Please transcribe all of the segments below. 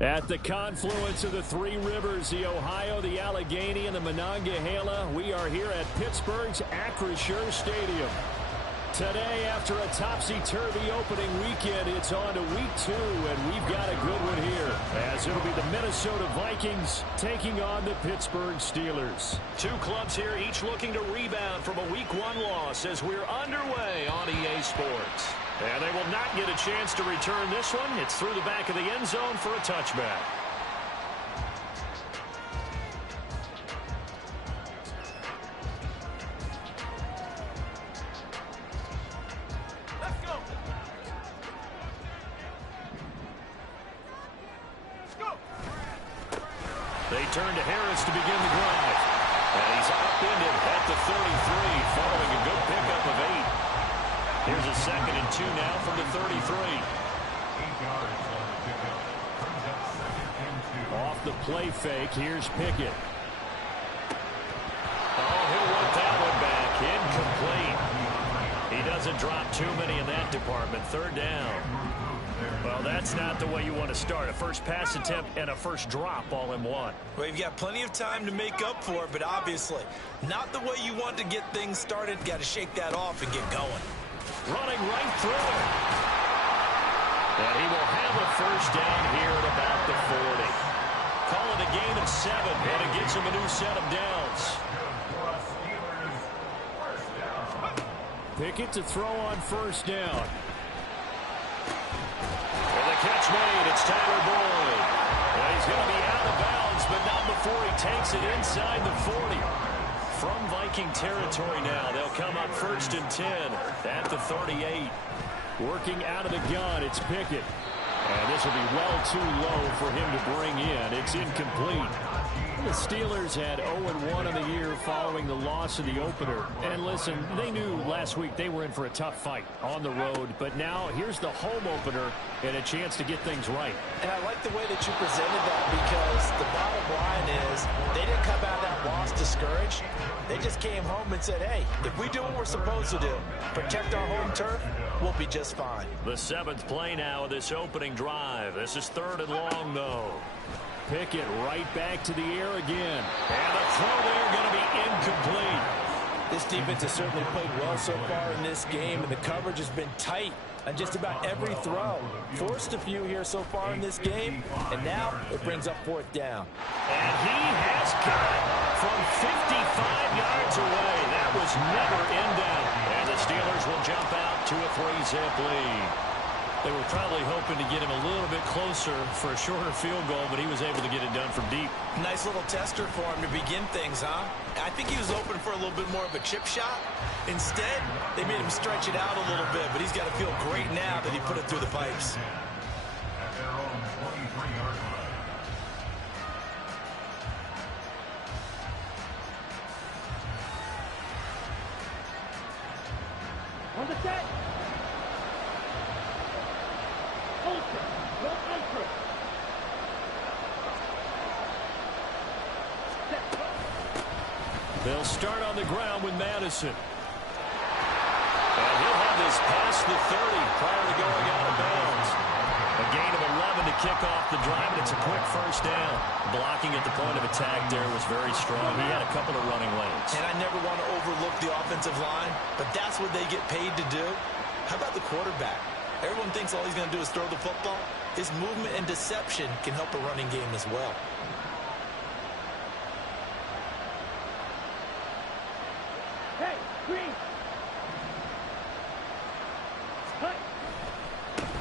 At the confluence of the three rivers, the Ohio, the Allegheny, and the Monongahela, we are here at Pittsburgh's Acrisure Stadium. Today, after a topsy-turvy opening weekend, it's on to week 2, and we've got a good one here, as it'll be the Minnesota Vikings taking on the Pittsburgh Steelers. Two clubs here, each looking to rebound from a week 1 loss as we're underway on EA Sports. And they will not get a chance to return this one. It's through the back of the end zone for a touchback. They turn to Harris to begin the drive. And he's upended at the 33 following a good pickup of 8. Here's a 2nd and 2 now from the 33. Off the play fake, here's Pickett. Oh, he'll work that one back. Incomplete. He doesn't drop too many in that department. 3rd down. Well, that's not the way you want to start. A first pass attempt and a first drop all in one. Well, you've got plenty of time to make up for it, but obviously not the way you want to get things started. Got to shake that off and get going. Running right through it. And he will have a first down here at about the 40. Call it a gain of 7, and it gets him a new set of downs. Pickett to throw on first down. And the catch made. It's Tyler Boyd. And he's going to be out of bounds, but not before he takes it inside the 40. From Viking territory now, they'll come up 1st and 10 at the 38. Working out of the gun, it's Pickett. And this will be well too low for him to bring in. It's incomplete. The Steelers had 0-1 on the year following the loss of the opener. And listen, they knew last week they were in for a tough fight on the road. But now here's the home opener and a chance to get things right. And I like the way that you presented that, because the bottom line is they didn't come out of that loss discouraged. They just came home and said, hey, if we do what we're supposed to do, protect our home turf, we'll be just fine. The 7th play now of this opening drive. This is 3rd and long, though. Pickett right back to the air again. And the throw there going to be incomplete. This defense has certainly played well so far in this game, and the coverage has been tight on just about every throw. Forced a few here so far in this game, and now it brings up 4th down. And he has got it from 55 yards away. That was never in doubt. And the Steelers will jump out to a 3-zip lead. They were probably hoping to get him a little bit closer for a shorter field goal, but he was able to get it done from deep. Nice little tester for him to begin things, huh? I think he was open for a little bit more of a chip shot. Instead, they made him stretch it out a little bit, but he's got to feel great now that he put it through the pipes. On the set. They'll start on the ground with Madison. And he'll have this past the 30 prior to going out of bounds. A gain of 11 to kick off the drive, and it's a quick first down. Blocking at the point of attack there was very strong. He had a couple of running lanes. And I never want to overlook the offensive line, but that's what they get paid to do. How about the quarterback? Everyone thinks all he's going to do is throw the football. His movement and deception can help a running game as well. Hey, Green.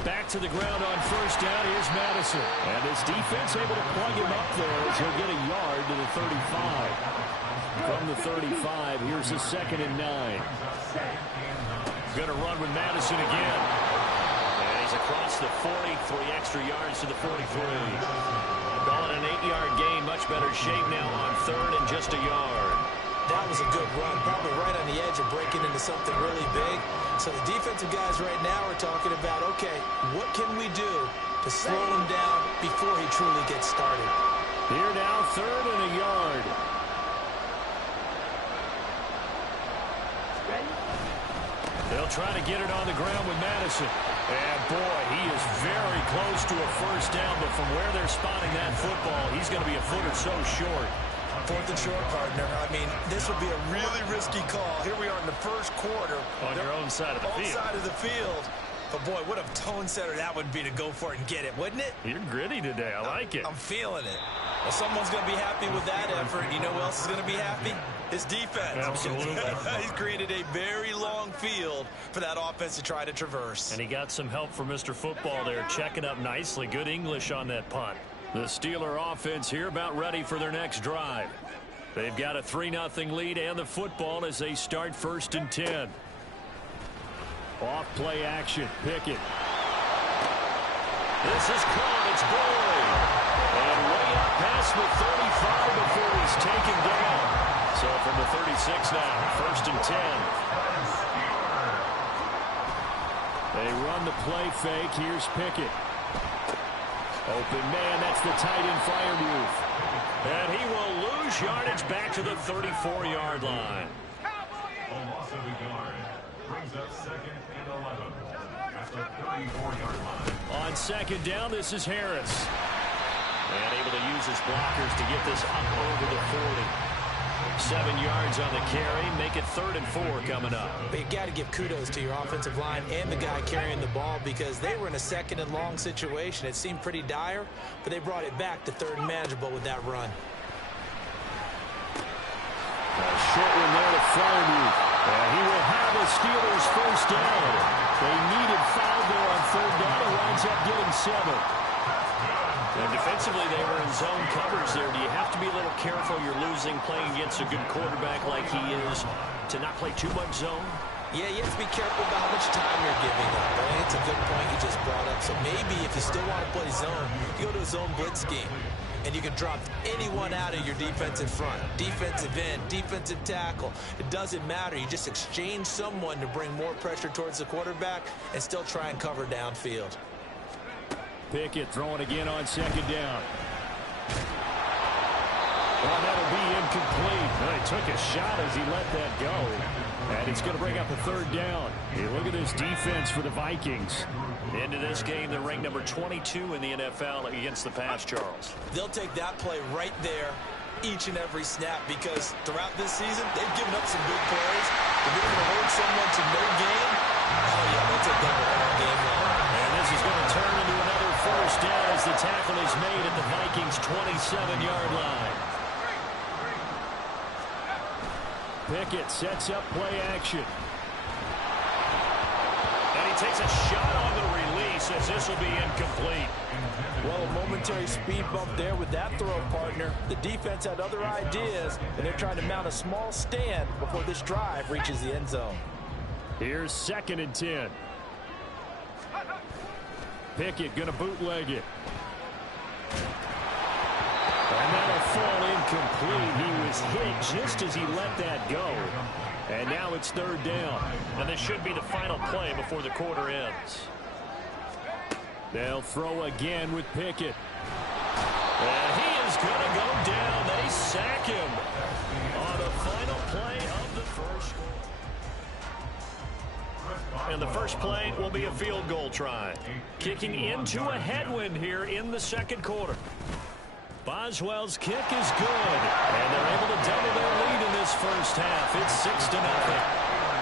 Back to the ground on first down. Here's Madison. And his defense able to plug him up there as he'll get a yard to the 35. From the 35, here's a 2nd and 9. Going to run with Madison again. And he's across the 40, 3 extra yards to the 43. Call it an 8-yard gain, much better shape now on 3rd and just a yard. That was a good run, probably right on the edge of breaking into something really big. So the defensive guys right now are talking about, okay, what can we do to slow him down before he truly gets started? Here now, 3rd and a yard. Ready? They'll try to get it on the ground with Madison. And boy, he is very close to a first down, but from where they're spotting that football, he's going to be a foot or so short. Fourth and short, partner. I mean, this would be a really risky call. Here we are in the first quarter. On your own side of the field. Side of the field. But, boy, what a tone setter that would be to go for it and get it, wouldn't it? You're gritty today. I like it. I'm feeling it. Well, someone's going to be happy with that effort. You know who else is going to be happy? His defense. Absolutely. He's created a very long field for that offense to try to traverse. And he got some help from Mr. Football there, checking up nicely. Good English on that punt. The Steeler offense here about ready for their next drive. They've got a 3-0 lead and the football as they start 1st and 10. Off play action. Pickett. This is caught. It's Boyd. And way up past the 35 before he's taken down. So from the 36 now, 1st and 10. They run the play fake. Here's Pickett. Open man. That's the tight end fire move. And he will lose yardage back to the 34-yard line. A loss of a yard brings up 2nd and 11 at the 34-yard line. On 2nd down, this is Harris. And able to use his blockers to get this up over the 40. 7 yards on the carry. Make it 3rd and 4 coming up. But you got to give kudos to your offensive line and the guy carrying the ball because they were in a 2nd and long situation. It seemed pretty dire, but they brought it back to 3rd and manageable with that run. A short one there to Farmer. And he will have the Steelers 1st down. They needed 5 there on 3rd down. He winds up getting 7. And defensively, they were in zone covers there. Do you have to be a little careful? You're losing playing against a good quarterback like he is to not play too much zone? Yeah, you have to be careful about how much time you're giving up. I think it's a good point you just brought up. So maybe if you still want to play zone, you go to a zone blitz scheme. And you can drop anyone out of your defensive front. Defensive end, defensive tackle. It doesn't matter. You just exchange someone to bring more pressure towards the quarterback and still try and cover downfield. Pickett throwing again on 2nd down. Well, that'll be incomplete. Well, he took a shot as he let that go. And it's going to bring up a 3rd down. Hey, look at this defense for the Vikings. Into this game, they're ranked number 22 in the NFL against the pass, Charles. They'll take that play right there each and every snap because throughout this season, they've given up some big plays. If they're going to hold someone to no gain, oh, yeah, they'll take that all game long. And this is going to turn into another 1st down as the tackle is made at the Vikings' 27-yard line. Pickett sets up play action. And he takes a shot on the release as this will be incomplete. Well, a momentary speed bump there with that throw, partner. The defense had other ideas, and they're trying to mount a small stand before this drive reaches the end zone. Here's 2nd and 10. Pickett going to bootleg it. And that'll fall incomplete. He was hit just as he let that go. And now it's 3rd down. And this should be the final play before the quarter ends. They'll throw again with Pickett. And he is going to go down. They sack him on the final play of the first. And the first play will be a field goal try. Kicking into a headwind here in the 2nd quarter. Boswell's kick is good. And they're able to double their lead in this 1st half. It's 6-0.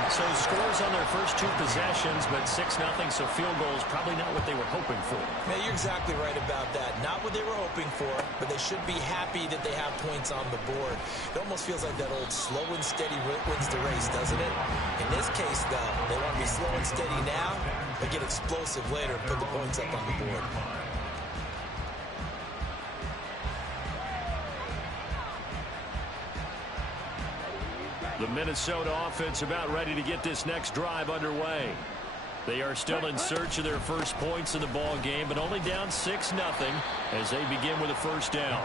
So scores on their first 2 possessions, but 6-0, so field goal is probably not what they were hoping for. Yeah, you're exactly right about that. Not what they were hoping for, but they should be happy that they have points on the board. It almost feels like that old slow and steady wins the race, doesn't it? In this case, though, they want to be slow and steady now, but get explosive later and put the points up on the board. The Minnesota offense about ready to get this next drive underway. They are still in search of their first points in the ball game, but only down 6-0 as they begin with a 1st down.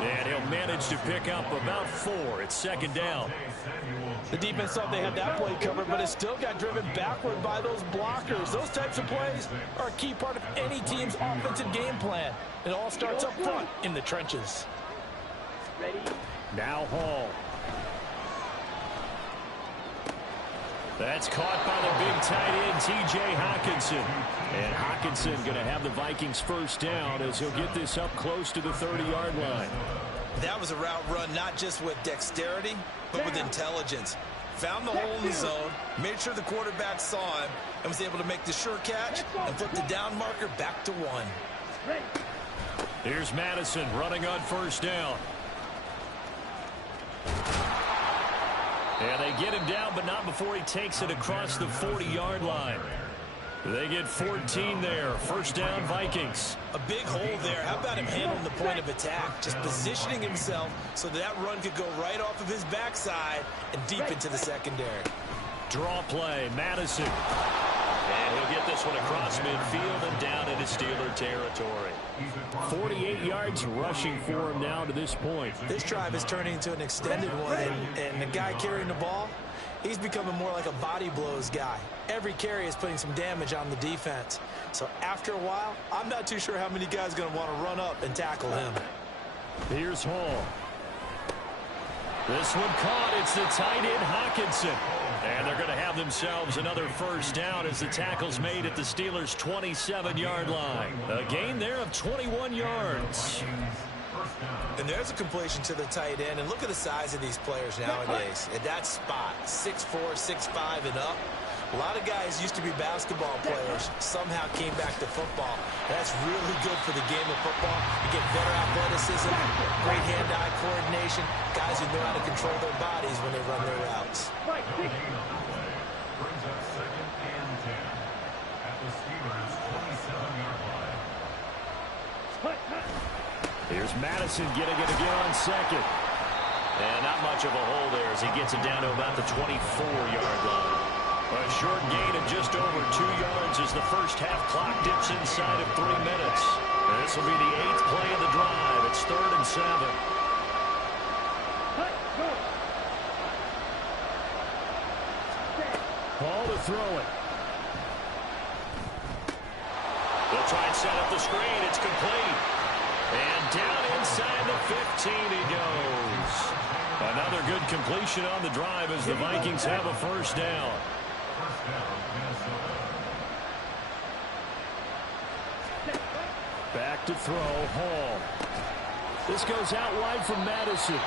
And he'll manage to pick up about 4. It's 2nd down. The defense thought they had that play covered, but it still got driven backward by those blockers. Those types of plays are a key part of any team's offensive game plan. It all starts up front in the trenches. Now Hall. That's caught by the big tight end, T.J. Hockenson. And Hockenson going to have the Vikings first down as he'll get this up close to the 30-yard line. That was a route run not just with dexterity, but with intelligence. Found the hole in the zone, made sure the quarterback saw him, and was able to make the sure catch and flip the down marker back to 1. Here's Madison running on first down. And they get him down, but not before he takes it across the 40-yard line. They get 14 there. First down, Vikings. A big hole there. How about him handling the point of attack? Just positioning himself so that run could go right off of his backside and deep into the secondary. Draw play, Madison. And he'll get this one across midfield and down into Steeler territory. 48 yards rushing for him now to this point. This drive is turning into an extended one, and the guy carrying the ball, he's becoming more like a body blows guy. Every carry is putting some damage on the defense. So after a while, I'm not too sure how many guys are going to want to run up and tackle him. Here's Hall. This one caught. It's the tight end, Hockenson. And they're going to have themselves another first down as the tackle's made at the Steelers' 27-yard line. A gain there of 21 yards. And there's a completion to the tight end. And look at the size of these players nowadays. At that spot, 6'4", 6'5", and up. A lot of guys used to be basketball players, somehow came back to football. That's really good for the game of football. You get better athleticism, great hand-eye coordination, guys who know how to control their bodies when they run their routes. Brings up second and 10 at the Steelers' 27-yard line. Here's Madison getting it again on second. And not much of a hole there as he gets it down to about the 24-yard line. A short gain of just over 2 yards as the first half clock dips inside of 3 minutes. This will be the 8th play of the drive. It's 3rd and 7. Ball to throw it. They'll try and set up the screen. It's complete. And down inside the 15 he goes. Another good completion on the drive as the Vikings have a first down. Back to throw, Hall. This goes out wide from Madison.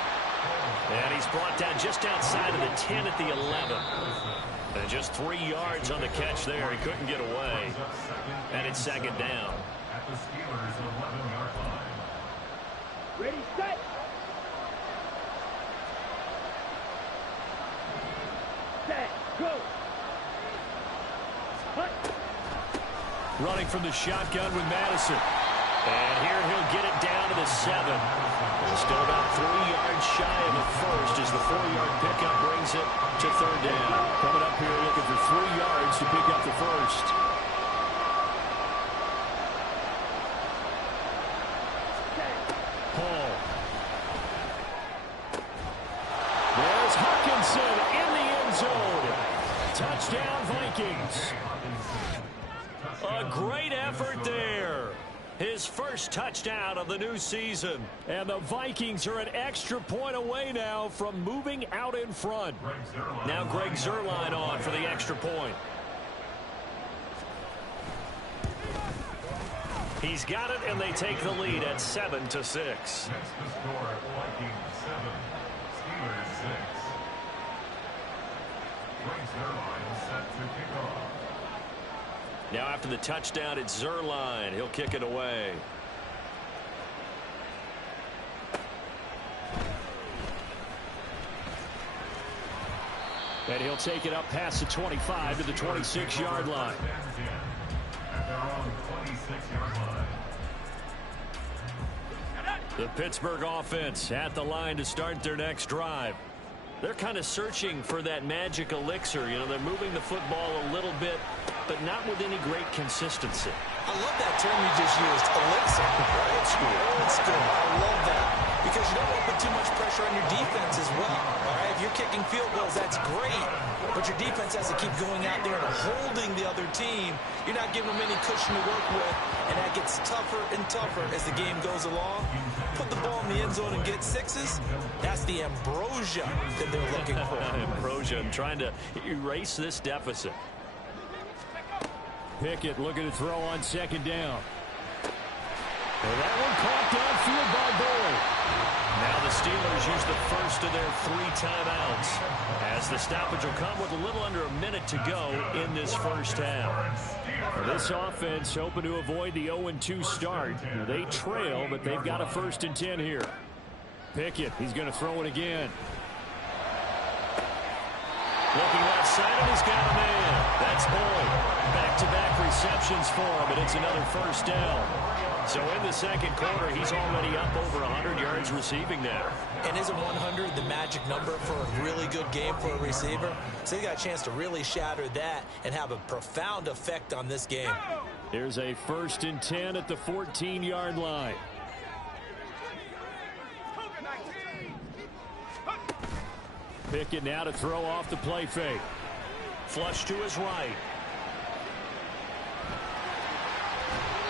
And he's brought down just outside of the 10 at the 11. And just 3 yards on the catch there. He couldn't get away. And it's second down. At the Steelers' 11-yard line. Ready, set. Set, go. Running from the shotgun with Madison. And here he'll get it down to the 7. Still about 3 yards shy of the first as the 4-yard pickup brings it to 3rd down. Coming up here looking for 3 yards to pick up the first. Hall. There's Hockenson in the end zone. Touchdown, Vikings. A great effort there. His first touchdown of the new season. And the Vikings are an extra point away now from moving out in front. Now Greg Zuerlein on for the extra point. He's got it, and they take the lead at 7-6. Next to score, Vikings 7, Steelers 6. Greg Zuerlein set to kick off. Now after the touchdown, it's Zuerlein. He'll kick it away. And he'll take it up past the 25 to the 26-yard line. At their own 26-yard line. The Pittsburgh offense at the line to start their next drive. They're kind of searching for that magic elixir. You know, they're moving the football a little bit, but not with any great consistency. I love that term you just used, elixir. Old school. I love that. because you don't want to put too much pressure on your defense as well. All right, if you're kicking field goals, that's great, but your defense has to keep going out there and holding the other team. You're not giving them any cushion to work with, and that gets tougher and tougher as the game goes along. Put the ball in the end zone and get sixes. That's the ambrosia that they're looking for. Ambrosia and trying to erase this deficit. Pickett looking to throw on second down. Well, that one caught downfield by Boyd. Now the Steelers use the first of their 3 timeouts, as the stoppage will come with a little under a minute to go in this first half. This offense hoping to avoid the 0-2 start. They trail, but they've got a 1st and 10 here. Pickett, he's going to throw it again. Looking left side, and he's got a man. That's Boyd. Back-to-back receptions for him, and it's another first down. So in the second quarter, he's already up over 100 yards receiving now. And isn't 100 the magic number for a really good game for a receiver? So he got a chance to really shatter that and have a profound effect on this game. Here's a 1st and 10 at the 14-yard line. Pickett now to throw off the play fake. Flush to his right.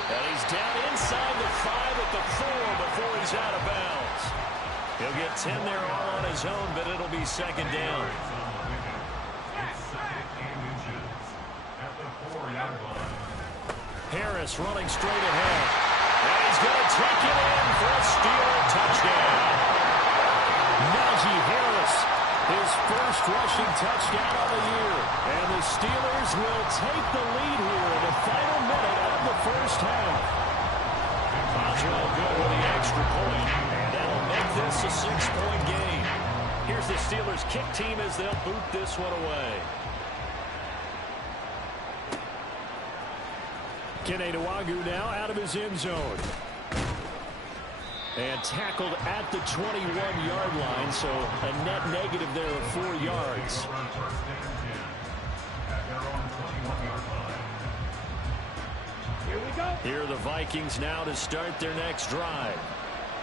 And he's down inside the 5 at the 4 before he's out of bounds. He'll get 10 there all on his own, but it'll be second down. Harris running straight ahead. And he's going to take it in for a Steeler touchdown. Najee Harris, his first rushing touchdown of the year. And the Steelers will take the lead here in the final minute of the first half. Boswell good with the extra point, and that'll make this a 6-point game. Here's the Steelers kick team as they'll boot this one away. Kene Nwangwu now out of his end zone. And tackled at the 21-yard line, so a net negative there of 4 yards. Here we go. Here are the Vikings now to start their next drive.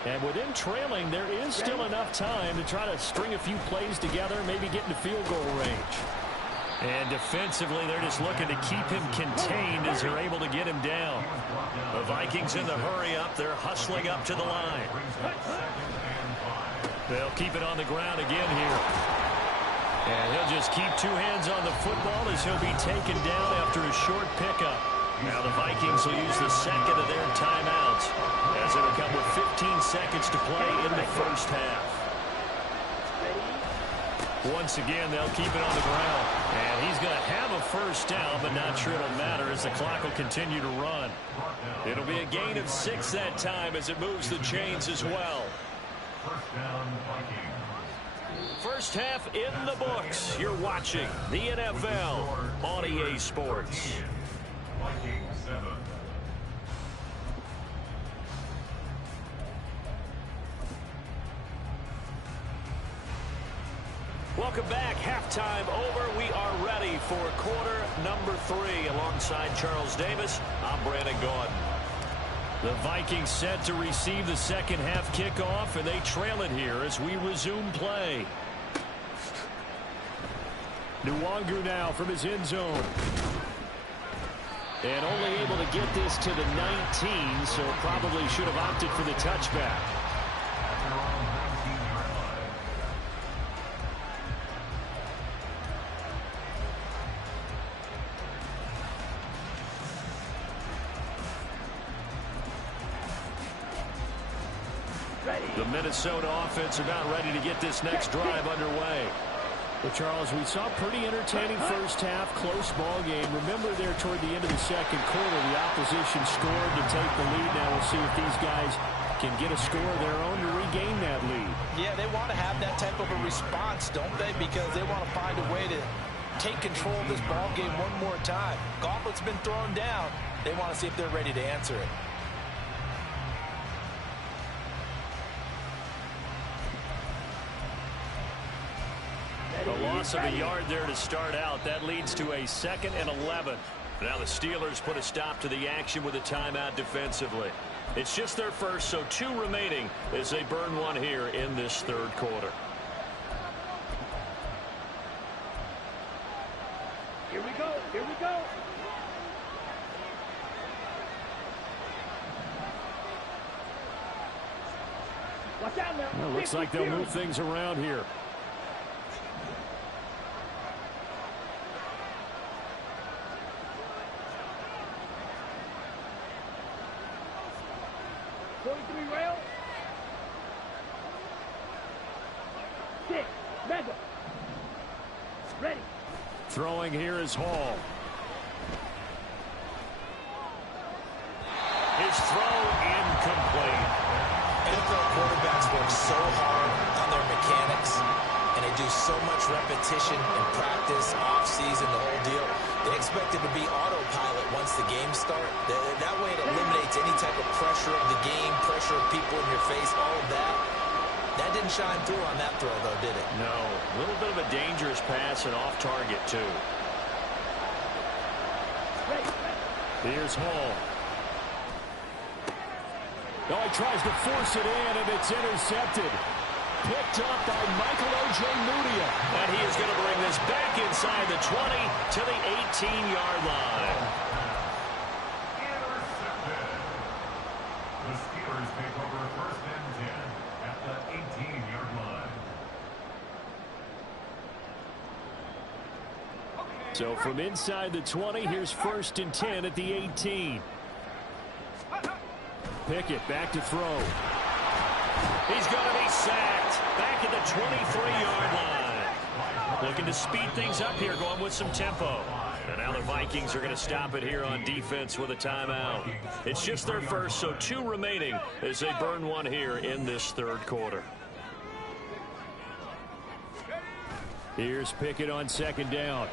And with them trailing, there is still enough time to try to string a few plays together, maybe get into field goal range. And defensively, they're just looking to keep him contained as they're able to get him down. The Vikings in the hurry up. They're hustling up to the line. They'll keep it on the ground again here. And he'll just keep 2 hands on the football as he'll be taken down after a short pickup. Now the Vikings will use the second of their timeouts as it'll come with 15 seconds to play in the first half. Once again, they'll keep it on the ground. And he's going to have a first down, but not sure it'll matter as the clock will continue to run. It'll be a gain of 6 that time as it moves the chains as well. First half in the books. You're watching the NFL on EA Sports. Vikings 7. Welcome back. Halftime over. We are ready for quarter number 3. Alongside Charles Davis, I'm Brandon Gaudin. The Vikings set to receive the second half kickoff, and they trail it here as we resume play. Nwangwu now from his end zone. And only able to get this to the 19, so probably should have opted for the touchback. The Minnesota offense about ready to get this next drive underway. Well, Charles, we saw a pretty entertaining first half, close ball game. Remember there toward the end of the second quarter, the opposition scored to take the lead. Now we'll see if these guys can get a score of their own to regain that lead. Yeah, they want to have that type of a response, don't they? Because they want to find a way to take control of this ball game one more time. Gauntlet's been thrown down. They want to see if they're ready to answer it. A loss of a yard there to start out. That leads to a 2nd and 11. Now the Steelers put a stop to the action with a timeout defensively. It's just their first, so 2 remaining as they burn one here in this third quarter. Here we go. Here we go. Watch out now. Well, looks like they'll move things around here. Rail. 6. Mega. Ready. Throwing here is Hall. His throw incomplete. NFL quarterbacks work so hard on their mechanics, and they do so much repetition in practice, off-season, the whole deal. They expect it to be autopilot once the games start. That way it eliminates any type of pressure of the game, pressure of people in your face, all of that. That didn't shine through on that throw, though, did it? No. A little bit of a dangerous pass and off target, too. Here's Hall. Oh, he tries to force it in, and it's intercepted. Picked up by Michael O.J. Mudia. And he is going to bring this back inside the 20 to the 18-yard line. Intercepted. The Steelers take over 1st and 10 at the 18-yard line. So from inside the 20, here's 1st and 10 at the 18. Pickett back to throw. He's going to be sacked back at the 23-yard line. Looking to speed things up here, going with some tempo. And now the Vikings are going to stop it here on defense with a timeout. It's just their first, so 2 remaining as they burn one here in this third quarter. Here's Pickett on 2nd down.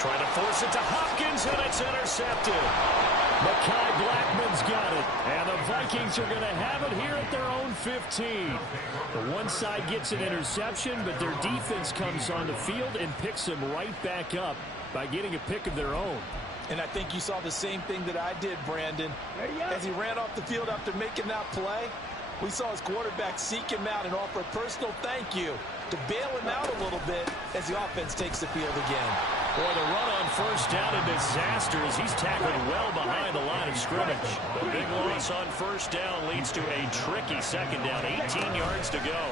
Trying to force it to Hopkins, and it's intercepted. Mekhi Blackman's got it, and the Vikings are going to have it here at their own 15. The one side gets an interception, but their defense comes on the field and picks them right back up by getting a pick of their own. And I think you saw the same thing that I did, Brandon. As he ran off the field after making that play, we saw his quarterback seek him out and offer a personal thank you to bail him out a little bit as the offense takes the field again. Boy, the run on 1st down a disaster as he's tackled well behind the line of scrimmage. The big loss on 1st down leads to a tricky 2nd down, 18 yards to go.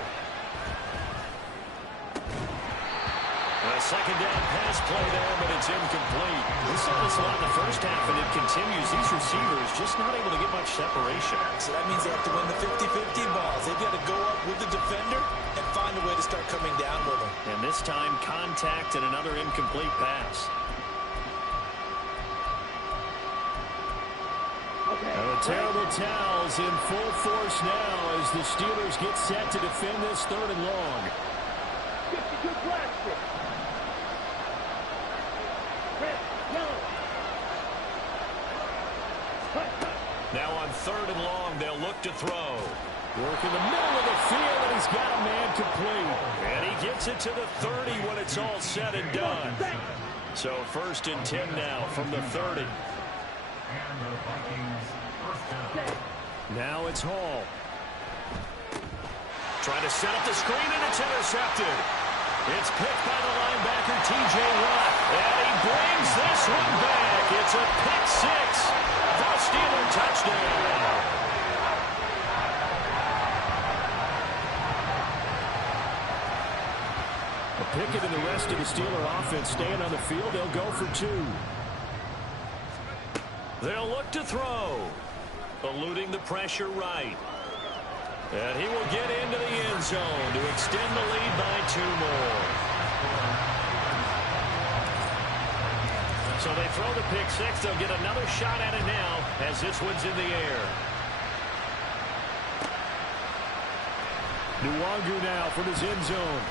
A 2nd down pass play there, but it's incomplete. We saw this a lot in the 1st half, and it continues. These receivers just not able to get much separation. So that means they have to win the 50-50 balls. They've got to go up with the defender and find a way to start coming down with them. And this time, contact and another incomplete pass. The terrible towels in full force now as the Steelers get set to defend this 3rd and long. 52 plastic. Red, yellow. Now on 3rd and long, they'll look to throw. Work in the middle of the field, and he's got a man complete. And he gets it to the 30 when it's all said and done. So 1st and 10 now from the 30. And the Vikings 1st down. Now it's Hall. Trying to set up the screen, and it's intercepted. It's picked by the linebacker, T.J. Watt. And he brings this one back. It's a pick 6 for a Steeler touchdown. Pickett and the rest of the Steeler offense staying on the field. They'll go for 2. They'll look to throw. Eluding the pressure right. And he will get into the end zone to extend the lead by 2 more. So they throw the pick 6. They'll get another shot at it now as this one's in the air. Nwangu now from his end zone.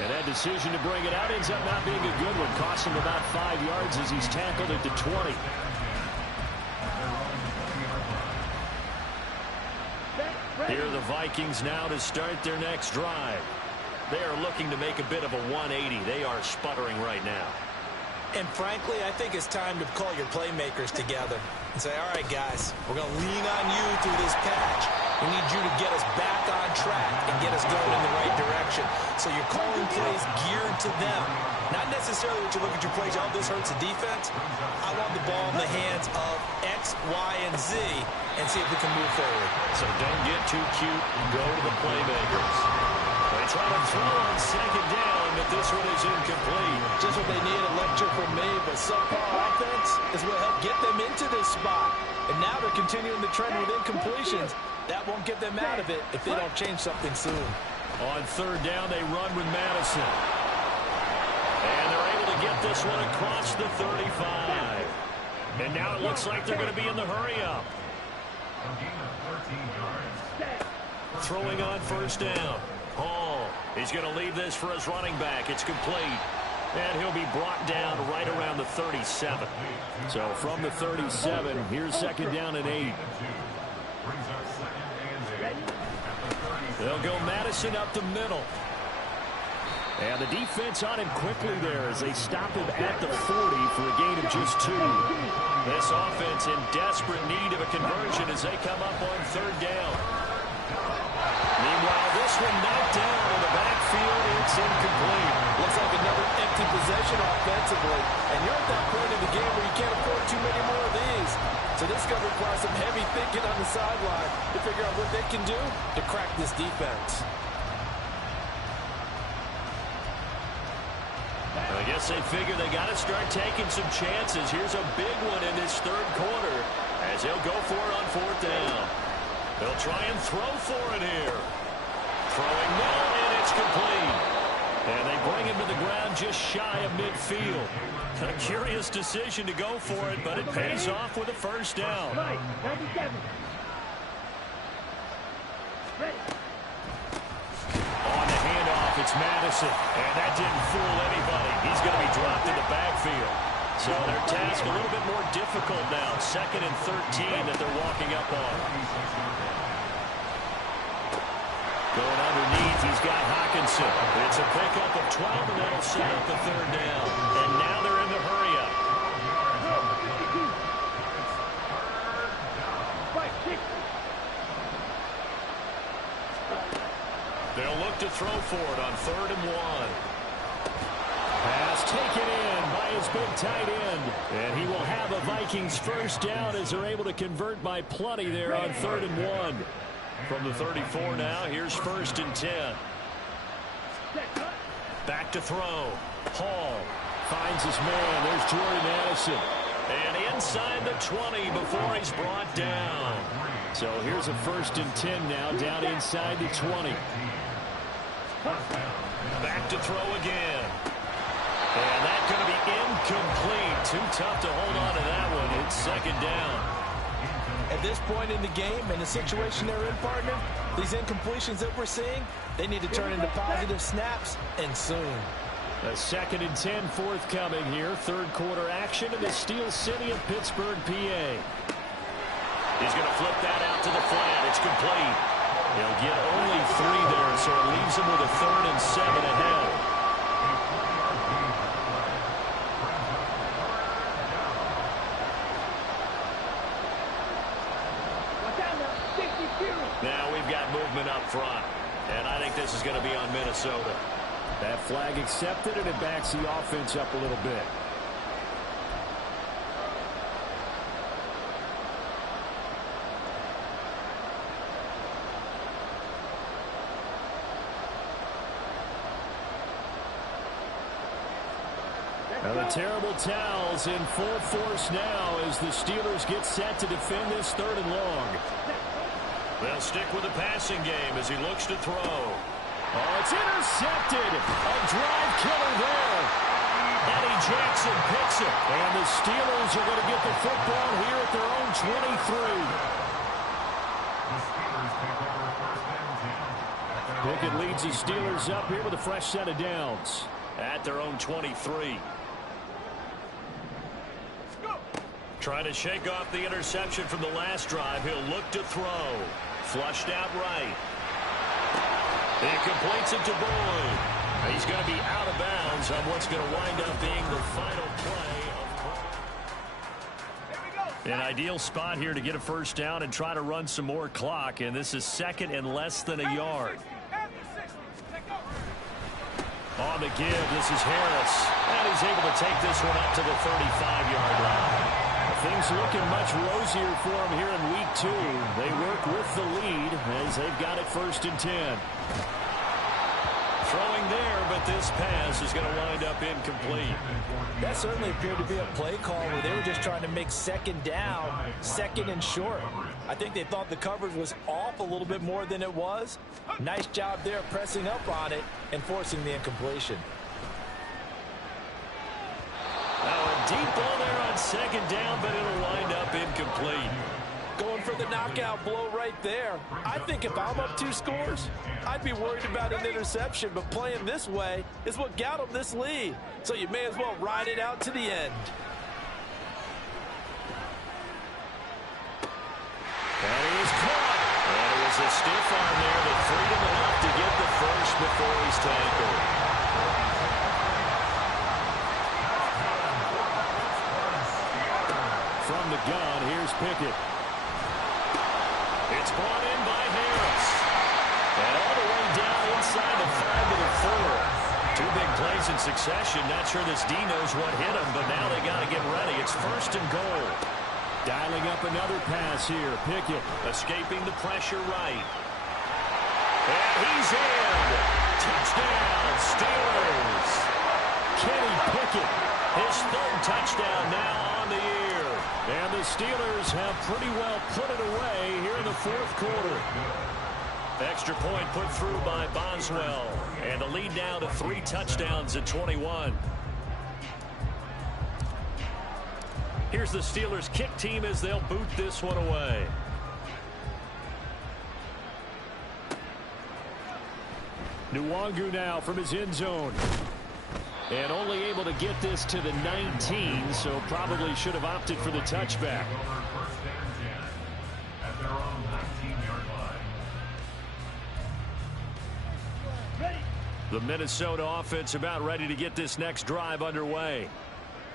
And that decision to bring it out ends up not being a good one. Costs him about 5 yards as he's tackled at the 20. Here are the Vikings now to start their next drive. They are looking to make a bit of a 180. They are sputtering right now. And frankly, I think it's time to call your playmakers together and say, all right, guys, we're going to lean on you through this patch. We need you to get us back on track and get us going in the right direction. So you're calling plays geared to them. Not necessarily what you look at your plays, oh, this hurts the defense. I want the ball in the hands of X, Y, and Z and see if we can move forward. So don't get too cute. Go to the playmakers. They try to throw on second down, but this one is incomplete. Just what they need, a lecture from me, but subpar offense is what helped get them into this spot. And now they're continuing the trend with incompletions. That won't get them out of it if they don't change something soon. On third down, they run with Madison. And they're able to get this one across the 35. And now it looks like they're going to be in the hurry-up. A gain of 13 yards. Throwing on first down. Hall, he's going to leave this for his running back. It's complete. And he'll be brought down right around the 37. So from the 37, here's second down and 8. Brings up second and 8. At the 30. They'll go Madison up the middle. And the defense on him quickly there as they stop him at the 40 for a gain of just 2. This offense in desperate need of a conversion as they come up on third down. Meanwhile, this one knocked down in the backfield. It's incomplete. Looks like another empty possession offensively. And you're at that point in the game where you can't afford too many more of these. So this is going to require some heavy thinking on the sideline to figure out what they can do to crack this defense. I guess they figure they got to start taking some chances. Here's a big one in this third quarter as they'll go for it on fourth down. They'll try and throw for it here. Throwing middle, and it's complete. And they bring him to the ground just shy of midfield. A curious decision to go for it, but it pays off with a first down. Right, 97. Ready. On the handoff, it's Madison. And that didn't fool anybody. He's going to be dropped in the backfield. So their task a little bit more difficult now. Second and 13 that they're walking up on. Going underneath, he's got Hawkinson. It's a pickup of 12, and that'll set up the third down. And now they're in the hurry-up. Right, 60. They'll look to throw for it on third and 1. Pass taken in by his big tight end. And he will have a Vikings first down as they're able to convert by plenty there on third and 1. From the 34 now, here's first and 10. Back to throw. Hall Finds his man. There's Jordan Addison. and inside the 20 before he's brought down. So here's a first and 10 now, down inside the 20. Back to throw again. And that's going to be incomplete. Too tough to hold on to that one. It's second down. At this point in the game and the situation they're in, partner, these incompletions that we're seeing, they need to turn into positive snaps, and soon. A second and 10 forthcoming here. Third quarter action in the Steel City of Pittsburgh, PA. He's going to flip that out to the flat. It's complete. He'll get only 3 there, so it leaves him with a 3rd and 7 ahead. Now we've got movement up front, and I think this is going to be on Minnesota. That flag accepted, and it backs the offense up a little bit. Now the terrible towels in full force now as the Steelers get set to defend this 3rd and long. They'll stick with the passing game as he looks to throw. Oh, it's intercepted. A drive killer there. Eddie Jackson picks it. And the Steelers are going to get the football here at their own 23. The Steelers take over first and 10. Pickett leads the Steelers up here with a fresh set of downs. At their own 23. Trying to shake off the interception from the last drive. He'll look to throw. Flushed out right. He completes it to Boyd. He's going to be out of bounds on what's going to wind up being the final play. An ideal spot here to get a first down and try to run some more clock, and this is second and less than a yard. On the give, this is Harris, and he's able to take this one up to the 35-yard line. Things looking much rosier for him here in week 2. They work with the lead as they've got it 1st and 10. Throwing there, but this pass is going to wind up incomplete. That certainly appeared to be a play call where they were just trying to make second down, second and short. I think they thought the coverage was off a little bit more than it was. Nice job there pressing up on it and forcing the incompletion. Now a deep ball there on second down, but it'll wind up incomplete. Going for the knockout blow right there. I think if I'm up 2 scores, I'd be worried about an interception, but playing this way is what got them this lead. So you may as well ride it out to the end. And he is caught. And it was a stiff arm there that freed him enough to get the first before he's tackled. From the gun, here's Pickett. It's brought in by Harris. And all the way down inside the 5 to the 4. 2 big plays in succession. Not sure this D knows what hit him, but now they got to get ready. It's 1st and goal. Dialing up another pass here. Pickett escaping the pressure right. And he's in. Touchdown, Steelers. Kenny Pickett. His 3rd touchdown now on the year. And the Steelers have pretty well put it away here in the 4th quarter. Extra point put through by Boswell. And the lead now to 3 touchdowns at 21. Here's the Steelers kick team as they'll boot this one away. Nwangu now from his end zone. And only able to get this to the 19, so probably should have opted for the touchback. The Minnesota offense about ready to get this next drive underway.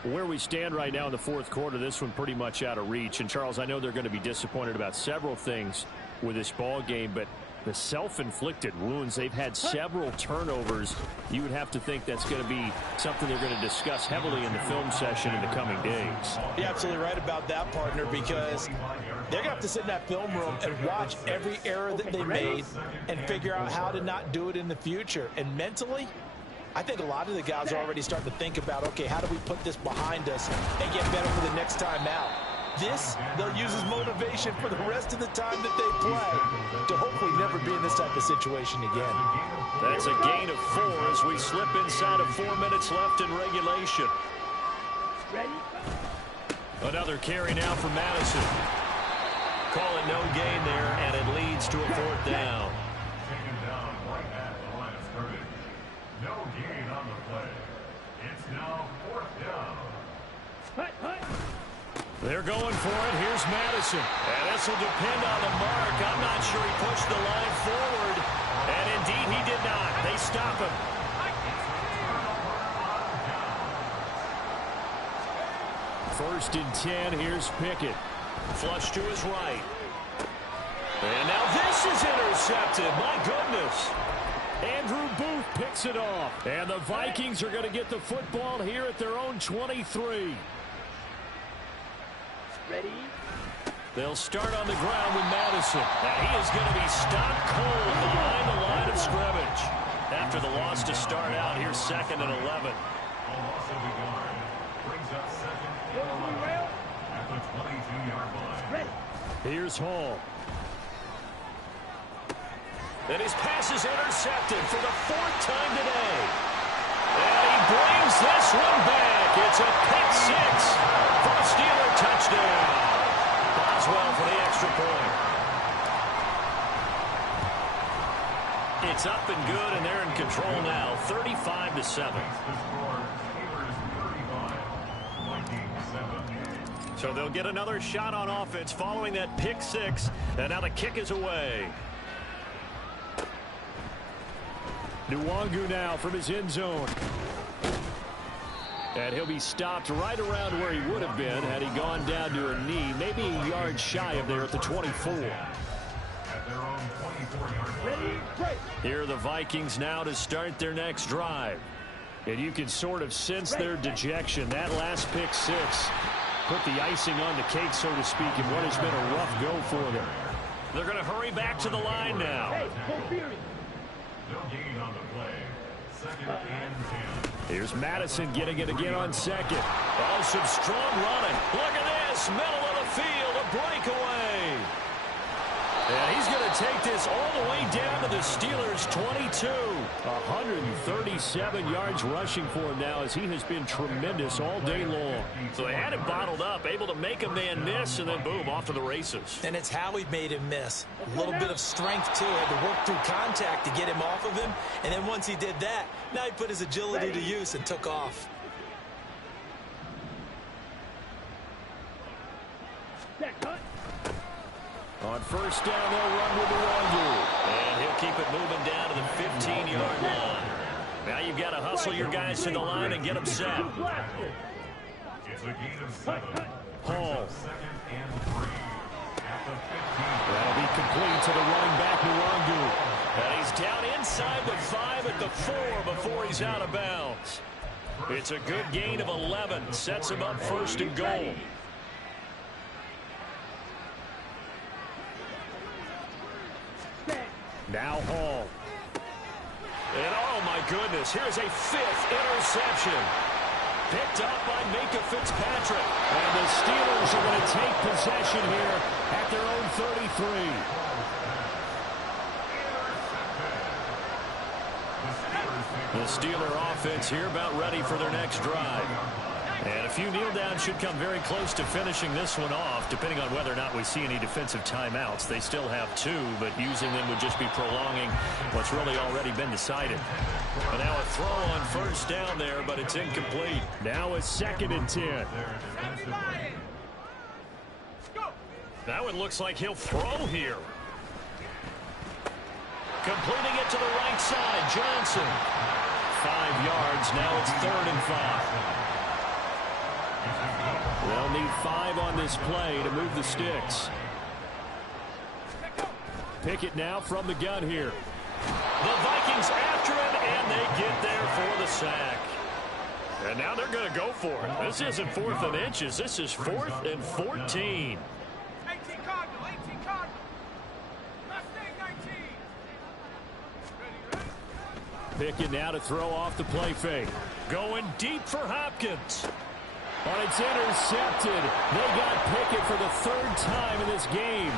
Where we stand right now in the 4th quarter, this one pretty much out of reach. And, Charles, I know they're going to be disappointed about several things with this ball game, but the self-inflicted wounds, they've had several turnovers. You would have to think that's going to be something they're going to discuss heavily in the film session in the coming days. You're absolutely right about that, partner, because they're going to have to sit in that film room and watch every error that they made and figure out how to not do it in the future. And mentally, I think a lot of the guys are already starting to think about, okay, how do we put this behind us and get better for the next time out? This, they'll use as motivation for the rest of the time that they play to hopefully never be in this type of situation again. That's a gain of 4 as we slip inside of 4 minutes left in regulation. Ready? Another carry now for Madison. Call it no gain there, and it leads to a 4th down. Taken down right at the line of scrimmage. No gain on the play. It's now 4th down. They're going for it. Here's Madison. And this will depend on the mark. I'm not sure he pushed the line forward. And indeed he did not. They stop him. First and 10, here's Pickett. Flush to his right. And now this is intercepted. My goodness. Andrew Booth picks it off. And the Vikings are going to get the football here at their own 23. Ready? They'll start on the ground with Madison. And he is going to be stopped cold behind the line of scrimmage. After the loss to start out, here's 2nd and 11. A loss of a yard. Brings up 2nd and 11 at the 22-yard line. Ready? Here's Hall. And his pass is intercepted for the 4th time today. And he brings this one back. It's a pick 6 for a Steeler touchdown. Boswell for the extra point. It's up and good, and they're in control now, 35-7. The score, Steelers 35, Vikings 7. So they'll get another shot on offense following that pick 6, and now the kick is away. Nwangu now from his end zone. And he'll be stopped right around where he would have been had he gone down to a knee, maybe a yard shy of there at the 24. Here are the Vikings now to start their next drive. And you can sort of sense their dejection. That last pick six put the icing on the cake, so to speak, in what has been a rough go for them. They're going to hurry back to the line now. No gain on the play. Second and 10. Here's Madison getting it again on second. Oh, some strong running. Look at this. Middle of the field. A breakaway. And he's going to take this all the way down to the Steelers' 22. 137 yards rushing for him now, as he has been tremendous all day long. So they had it bottled up, able to make a man miss, and then boom, off to the races. And it's how he made him miss. A little bit of strength, too. Had to work through contact to get him off of him. And then once he did that, now he put his agility to use and took off. On first down, they'll run with Nwangu. And he'll keep it moving down to the 15-yard line. Now you've got to hustle your guys to the line and get them set. It's a gain of 7. Hall. Second and 3. At the 15. That'll be complete to the running back, Nwangu. And he's down inside the 5 at the 4 before he's out of bounds. It's a good gain of 11. Sets him up first and goal. Now Hall. And oh my goodness, here's a 5th interception. Picked up by Minka Fitzpatrick. And the Steelers are going to take possession here at their own 33. The Steeler offense here about ready for their next drive. And a few kneel downs should come very close to finishing this one off, depending on whether or not we see any defensive timeouts. They still have 2, but using them would just be prolonging what's really already been decided. And now a throw on first down there, but it's incomplete. Now a 2nd and 10. Now it looks like he'll throw here. Completing it to the right side, Johnson. 5 yards, now it's 3rd and 5. They'll need 5 on this play to move the sticks. Pickett now from the gun here. The Vikings after him, and they get there for the sack. And now they're going to go for it. This isn't 4th and inches. This is 4th and 14. 18 Cardinal, 18 Cardinal. Mustang 19. Pickett now to throw off the play fake. Going deep for Hopkins. But it's intercepted. They got Pickett for the 3rd time in this game.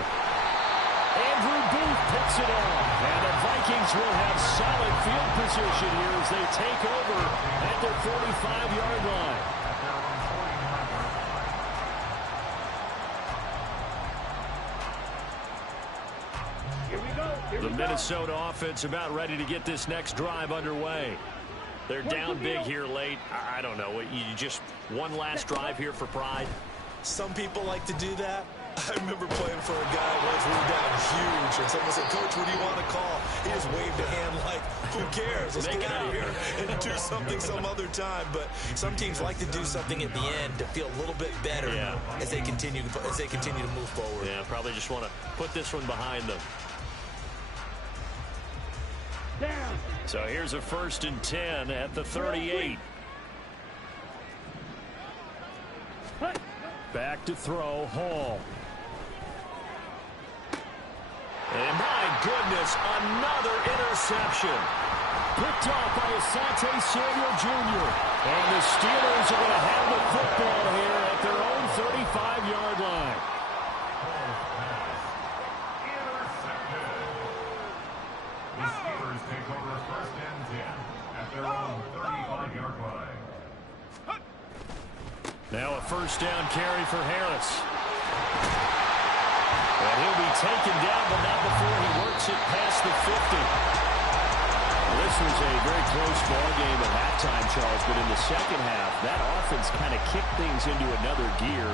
Andrew Booth picks it up. And the Vikings will have solid field position here as they take over at their 45-yard line. Here we go. The Minnesota offense about ready to get this next drive underway. They're down big here late. I don't know. You just one last drive here for pride. Some people like to do that. I remember playing for a guy once we were down huge, and someone said, "Coach, what do you want to call?" He just waved a hand like, "Who cares? Let's get out of here and do something some other time." But some teams like to do something at the end to feel a little bit better as they continue to move forward. Yeah, probably just want to put this one behind them. Down. So here's a 1st and 10 at the 38. Back to throw, Hall. And my goodness, another interception. Picked off by Asante Samuel Jr. And the Steelers are going to have the football here at their own 35-yard line. The Steelers take over 1st and 10 at their own 35-yard line. Now a 1st down carry for Harris. And he'll be taken down, but not before he works it past the 50. This was a very close ball game at halftime, Charles, but in the second half, that offense kind of kicked things into another gear.